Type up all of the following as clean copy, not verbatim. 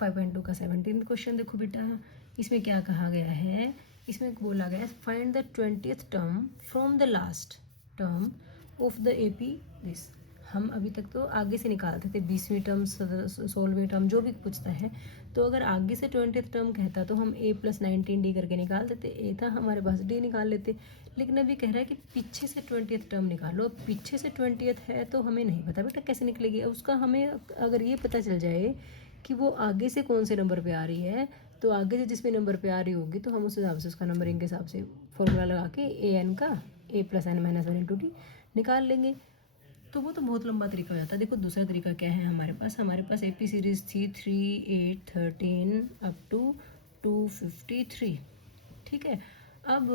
5.2 का 17 क्वेश्चन देखो बेटा, इसमें क्या कहा गया है, इसमें बोला गया है find the 20th term from the last term of the AP this. हम अभी तक तो आगे से निकालते थे 20वीं टर्म 16वीं टर्म जो भी पूछता है, तो अगर आगे से 20th टर्म कहता तो हम A + 19D करके निकाल देते, A था हमारे पास D निकाल लेते। लेकिन अभी कह रहा है कि पीछे से 20th टर्म निकालो। पीछे से 20th है तो हमें नहीं पता बेटा कैसे निकलेगी उसका। हमें अगर ये पता चल जाए कि वो आगे से कौन से नंबर पे आ रही है, तो आगे से जिस भी नंबर पे आ रही होगी तो हम उस हिसाब से उसका नंबरिंग के हिसाब से फॉर्मूला लगा के AN का A + n - 1 × D निकाल लेंगे। तो वो तो बहुत लंबा तरीका हो जाता है। देखो दूसरा तरीका क्या है हमारे पास AP सीरीज़ थी 3, 8, 13 अप टू 253। ठीक है, अब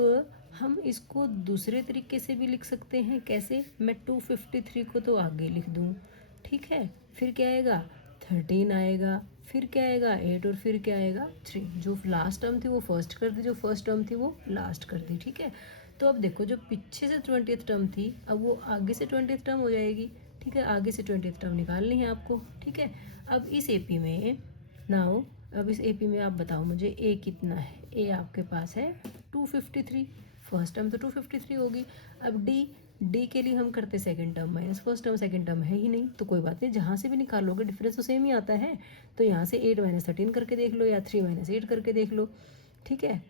हम इसको दूसरे तरीके से भी लिख सकते हैं। कैसे? मैं 253 को तो आगे लिख दूँ, ठीक है, फिर क्या आएगा 13 आएगा, फिर क्या आएगा 8 और फिर क्या आएगा 3। जो लास्ट टर्म थी वो फर्स्ट कर दी, जो फर्स्ट टर्म थी वो लास्ट कर दी। ठीक है, तो अब देखो जो पीछे से 20th टर्म थी अब वो आगे से 20th टर्म हो जाएगी। ठीक है, आगे से 20th टर्म निकालनी है आपको। ठीक है, अब इस AP में नाउ, अब इस AP में आप बताओ मुझे A कितना है। A आपके पास है 253, फर्स्ट टर्म तो 253 होगी। अब D के लिए हम करते second term minus first term, second term है ही नहीं तो कोई बात नहीं, जहाँ से भी निकालोगे डिफरेंस तो सेम ही आता है। तो यहाँ से 8 - 13 करके देख लो या 3 - 8 करके देख लो। ठीक है,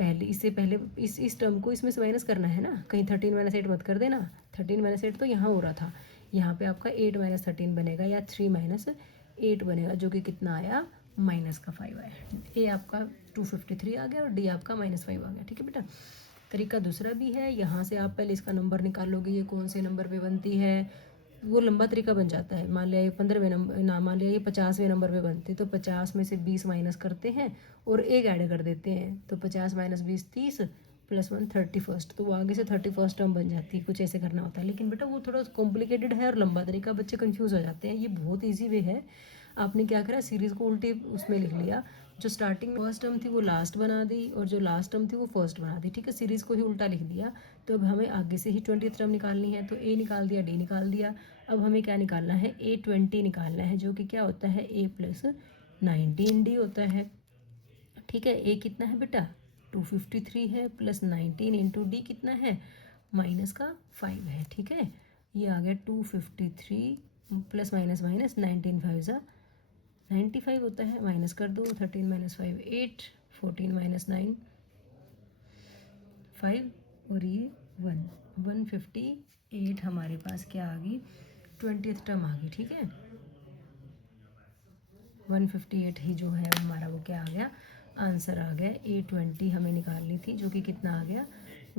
इससे पहले इस टर्म को इसमें से माइनस करना है ना, कहीं 13 - 8 मत कर देना। 13 - 8 तो यहाँ हो रहा था, यहाँ पे आपका 8 - 13 बनेगा या 3 - 8 बनेगा, जो कि कितना आया -5 आया। A आपका 253 आ गया और D आपका -5 आ गया। ठीक है बेटा, तरीका दूसरा भी है। यहाँ से आप पहले इसका नंबर निकालोगे, ये कौन से नंबर पे बनती है, वो लंबा तरीका बन जाता है। मान लिया ये 15वें नंबर ना, मान लिया ये 50वें नंबर पे बनती है, तो 50 में से 20 माइनस करते हैं और 1 ऐड कर देते हैं, तो 50 - 20 30 + 1 31st, तो वो आगे से 31st टर्म बन जाती है। कुछ ऐसे करना होता है, लेकिन बेटा वो थोड़ा कॉम्प्लिकेटेड है और लंबा तरीका, बच्चे कंफ्यूज हो जाते हैं। ये बहुत ईजी वे है। आपने क्या करा, सीरीज़ को उल्टी उसमें लिख लिया, जो स्टार्टिंग में फर्स्ट टर्म थी वो लास्ट बना दी और जो लास्ट टर्म थी वो फर्स्ट बना दी। ठीक है, सीरीज़ को ही उल्टा लिख दिया। तो अब हमें आगे से ही 20th टर्म निकालनी है, तो A निकाल दिया, D निकाल दिया। अब हमें क्या निकालना है, A20 निकालना है, जो कि क्या होता है A + 19D होता है। ठीक है, A कितना है बेटा 253 है, + 19 × D कितना है -5 है। ठीक है, ये आ गया 253 + -, 19 × 5 = 95 होता है, माइनस कर दो। 13 - 5 8, 14 - 9 5 और ये 158 हमारे पास क्या आ गई 20th टर्म आ गई। ठीक है, 158 ही जो है हमारा वो क्या आ गया, आंसर आ गया। A20 हमें निकालनी थी, जो कि कितना आ गया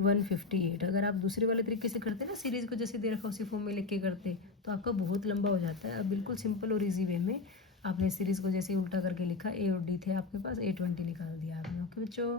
158। अगर आप दूसरे वाले तरीके से करते ना, सीरीज़ को जैसे दे रखा उसी फॉर्म में लिख के करते, तो आपका बहुत लंबा हो जाता है। अब बिल्कुल सिंपल और इजी वे में आपने सीरीज़ को जैसे उल्टा करके लिखा, A और D थे आपके पास, A20 निकाल दिया आपने। ओके बच्चों।